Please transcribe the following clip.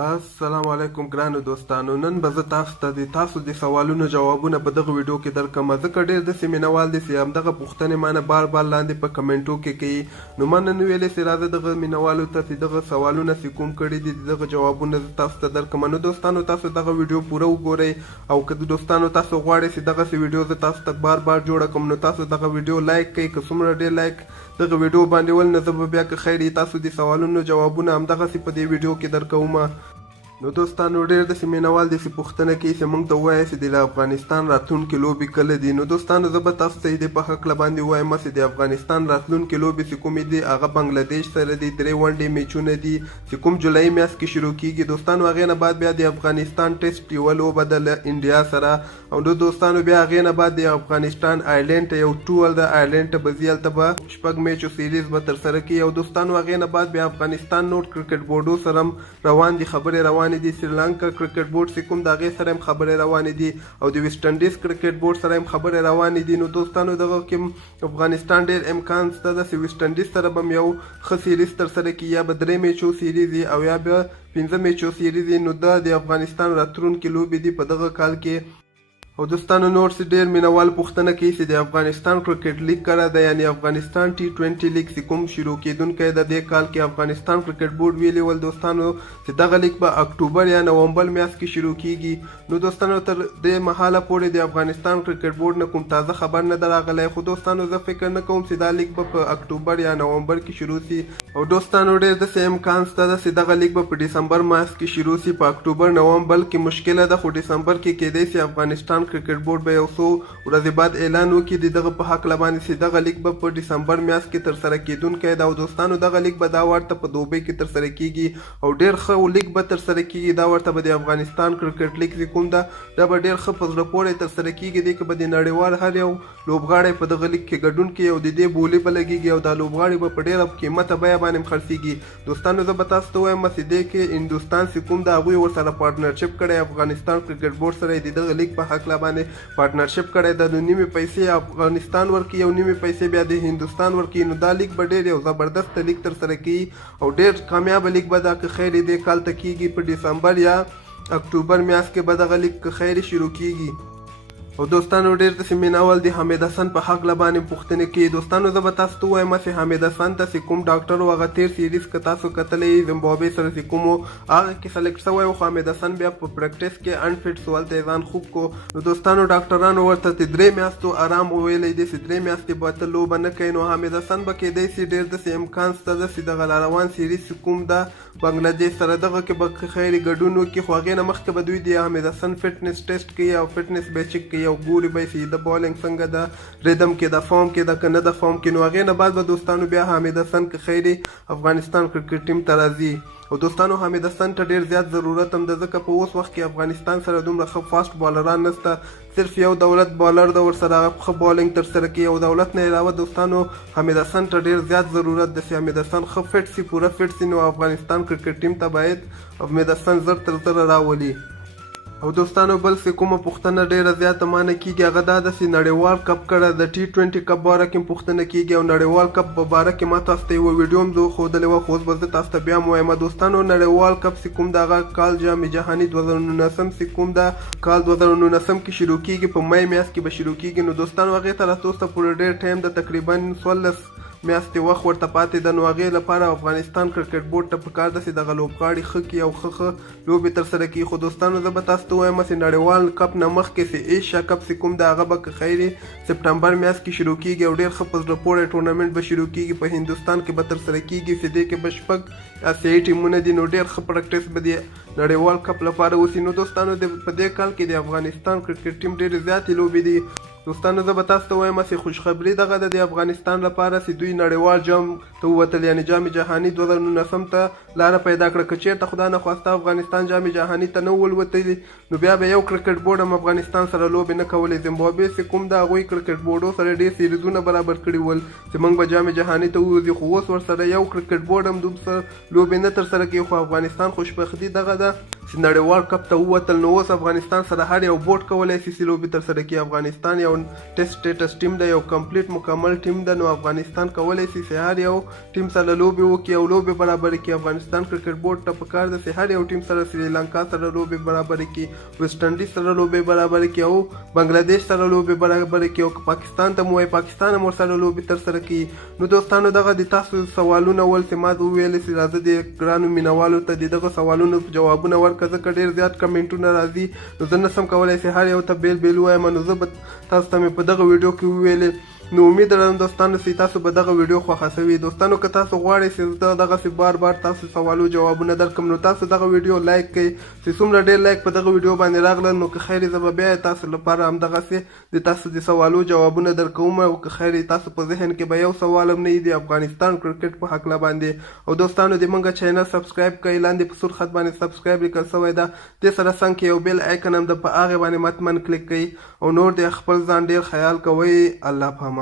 السلام علیکم ګرانو دوستانو. نن به زه تاسو ته د تاسو د سوالونو جوابونه په دغه ویډیو کې درکم. ځکه ډېر داسې مینوال دي چې همدغه پوښتنې ما نه بار بار لاندې په کمنټو کې کوي. نو ما نن ویلې چې راځه دغه مینوالو ته چې دغه سوالونه چې کوم کړي دي دغه جوابونه زه تاسو ته درکم. نو دوستانو تاسو دغه ویډیو پوره وګورئ او که د دوستانو تاسو غواړئ چې دغسې ویډیو زه تاسو ته بار بار جوړه کړم نو تاسو دغه ویډیو لایک کړئ. که څومره ډېر لایک دغه ویډیو باندې ول نو زه به بیا که خیر تاسو د سوالونو جوابونه همدغسې په دې ویډیو کې درکوم. نو دوستانو ډېر داسې مینوال دي چې پوښتنه کوي چې موږ ته ووایه چې د افغانستان راتلونکې لوبې کله دي. نو دوستانو زه به تاسو ته دې په هکله باندې ووایم چې د افغانستان راتلونکې لوبې چې کومې دي هغه بنګلادیش سره دي. 3 ونډې میچونه دي چې کوم جولای میاشت کې شروع کیږي. دوستانو هغې نه بعد بیا د افغانستان ټیسټ یوه لوبه ده له انډیا سره او نو دوستانو بیا هغې نه بعد د افغانستان آیرلینډ ته یو ټول ده. آیرلینډ ته به ځي هلته به 6 میچو سیریز به ترسره کوي او دوستانو هغې نه بعد بیا افغانستان نور کرکټ بورډو سره هم روان دي خبرې روانې دي. سریلانکا کرکټ بورډ چې کوم د هغې سره هم خبرې روانې دي او د ویسټ انډیز کرکټ بورډ سره هم خبرې روانې دي. نو دوستانو دغه کې افغانستان ډېر امکان شته ده چې ویسټ انډیز سره به هم یو ښه سیریز ترسره کړي یا به 3 میچو سیریز وي او یا بیا 15 میچو سیریز وي. نو دا د افغانستان راتلونکې لوبې دي په دغه کال کې. او دوستانو نور چې ډېر مینوال پوښتنه کوي چې د افغانستان کرکټ لیګ کله ده یعنی افغانستان T20 لیګ چې کوم شروع کیدونکی د دې کال کې افغانستان کرکټ بورډ ویلي ول دوستانو چې دغه لیګ به اکتوبر یا نومبر میاشت کې شروع کیږي. نو دوستانو تر دې مهاله پورې د افغانستان کرکټ بورډ نه کوم تازه خبر نه ده راغلی. خو دوستانو زه فکر نه کوم چې دا لیګ به په اکتوبر یا نومبر کې شروع شي او دوستانو ډېر داسې امکان شته ده چې دغه لیګ به په ډسمبر میاشت کې شروع شي. په اکتوبر نومبر کې مشکله ده خو ډسمبر کې کیدای شي افغانستان کرکټ بورډ به یو څو ورځې بعد اعلان وکړي د دغه په هکله باندې چې دغه لیګ به په ډسمبر میاشت کې ترسره کیدونکی ده او دوستانو دغه لیګ به دا ورته په دوبۍ کې ترسره کیږي او ډېر ښه لیګ به ترسره کیږي. دا ورته به د افغانستان کرکټ لیګ چې کوم ده دا به ډېر ښه په زړه پورې ترسره کیږي. دې کې به د نړیوال هر یو لوبغاړی په دغه لیګ کې ګډون کوي او د دې بولي به لګیږي او دا لوبغاړي به په ډېره قیمته بیه باندې خرڅیږي. دوستانو زه به تاسو ته وایم چې دې کې هندوستان چې کوم ده هغوی ورسره پارټنرشپ کړی افغانستان کرکټ بورډ سره د دغه لیګ په هکله باندې پارټنرشپ کړی ده. نو نیمې پیسې افغانستان ورکوي او نیمې پیسې بیا د هندوستان ورکوي. نو دا لیګ به ډېر یو زبردست لیګ ترسره کوي او ډېر کامیابه لیګ به دا که خیر دې کال ته کیږي په ډسمبر یا اکتوبر میاشت کې به دغه لیګ که خیر شروع کیږي. او دوستانو ډېر داسې میناول د حمید حسن په هکله باندې پوښتنې کوي. دوستانو زه به تاسو ته ووایم چې حمید حسن ته چې کوم ډاکټر و هغه تېر سیریز که تاسو کتلی زمبابوې سره چې کوم و هغه کې سلیکټ شوی و خو حمید حسن بیا په پریکټس کې انفټ سو هلته یې ځان خوب کو. نو دوستانو ډاکټرانو ورته د 3 میاشتو آرام ویلی دی چې 3 میاشتې به ته لوبه نه کوي. نو حمید حسن به کیدای شي ډېر داسې امکان شته ده چې دغه روان سیریز چې کوم ده بنګلادیش سره دغه کې به خیر ګډون وکړي خو هغې نه مخکې به دوی د حمید حسن فټنس ټیسټ کوي او فټنس به یې چک کوي او ګوري به یې د بالنګ څنګه ده ریدم کې د فارم کې ده که نه د فارم کې. نو هغې نه بعد به دوستانو بیا حمید حسن که خیر افغانستان کرکټ ټیم ته راځي. او دوستانو حمید حسن ته ډېر زیات ضرورت هم ده ځکه په اوس وخت کې افغانستان سره دومره ښه فاسټ بالران نشته. صرف یو دولت بالر ده ورسره هغه ښه بالنګ ترسره کوي او دولت نه علاوه دوستانو حمید حسن ته ډېر زیات ضرورت ده چې حمید حسن ښه فټ سي پوره فټ سي. نو افغانستان کرکټ ټیم ته باید حمید حسن زر تر زره راولي. او دوستانو بل چې کومه پوښتنه ډېره زیاته مانه کیږي هغه دا ده چې نړیوال کپ کړه د T20 کپ باره کې پوښتنه کیږي او نړیوال کپ په باره کې ما تاسو ته یوه ویډیو هم زه ښودلې وه خو اوس به زه تاسو ته بیا هم وایم. دوستانو نړیوال کپ چې کوم ده هغه کال جام جهاني 2019 چې کوم ده کال 2019 کې شروع کیږي په مای میاشت کې به شروع کیږي. نو دوستانو هغې ته راتوسته پورې ډېر ټایم د تقریبا 16 میاشتې وخت ورته پاتې ده. نو هغې لپاره افغانستان کرکټ بورډ ته پکار ده چې دغه لوبغاړي ښه کړي او ښه لوبې ترسره کړي. خو دوستانو زه به تاسو ته وایم چې نړیوال کپ نه مخکې چې ایشیا کپ چې کوم ده هغه به که خیر سپټمبر میاشت کې شروع کیږي او ډېر ښه په زړه پورې ټورنمنټ به شروع کیږي په هندوستان کې به ترسره کیږي چې دې کې به 6 آسیایي ټیمونه دي. نو ډېر ښه پریکټس به د نړیوال کپ لپاره وشي. نو دوستانو په دې کال کې د افغانستان کرکټ ټیم ډېرې زیاتې لوبې دي. دوستانو زه به تاسو ته وایم چې خوشخبري دغه ده د افغانستان لپاره چې دوی نړیوال جام ته ووتل یعنې جام جهاني 2019 ته لاره پیدا کړه. که چېرته خدا نخواسته افغانستان جام جهاني ته نه ولوتلی نو بیا به یو کرکټ بورډ هم افغانستان سره لوبې نه کولې. زمبابوې چې کوم ده هغوی کرکټ بورډو سره ډېر سیریزونه برابر کړي ول چې موږ به جام جهاني ته ووځي خو اوس ورسره یو کرکټ بورډ هم دوی سره لوبې نه ترسره کوي. خو افغانستان خوشبختي دغه ده چې نړیوال کپ ته ووتل. نو اوس افغانستان سره هر یو بورډ کولی شي چې لوبې ترسره کړي. افغانستان یو یو ټیسټ سټیټس ټیم ده، یو کمپلیټ مکمل ټیم ده. نو افغانستان کولی شي چې هر یو ټیم سره لوبې وکړي او لوبې برابرې کړي. افغانستان کرکټ بورډ ته پکار ده چې هر یو ټیم سره سریلانکا سره لوبې برابرې کړي، ویسټ انډیز سره لوبې برابرې کړي او بنگلادیش سره لوبې برابرې کړي او پاکستان ته مو وایي پاکستان هم ورسره لوبې ترسره کړي. نو دوستانو دغه د تاسو سوالونه ول چې ما وویل چې راځه د ګرانو مینوالو ته د دغه سوالونو جوابونه ورکړه، ځکه ډېر زیات کمنټونه راځي نو زه نشم کولی چې هر یو ته بیل بیل ووایم. نو زه به تاسو ته مې په دغه ویډیو کې وویلې. نو امید لرم دوستانو چې تاسو به دغه ویډیو خوښه شوي. دوستانو که تاسو غواړئ چې زه دغسې بار بار تاسو سوالو جوابونه درکړم نو تاسو دغه ویډیو لایک کړئ. چې څومره ډېر لایک په دغه ویډیو باندې راغله نو که خیر زه به بیا تاسو لپاره همدغسې د تاسو د سوالو جوابونه درکوم. او که خیر تاسو په ذهن کې به یو سوال هم نه وي د افغانستان کرکټ په هکله باندې. او دوستانو د موږ چینل سبسکرایب کړئ، لاندې په سور خط باندې سبسکرایب لیکل شوی ده، دې سره څنګ کې یو بیل آیکن هم ده، په هغې باندې مطمئن کلیک کړئ. او نور د خپل ځان ډېر خیال کوئ. الله پامان.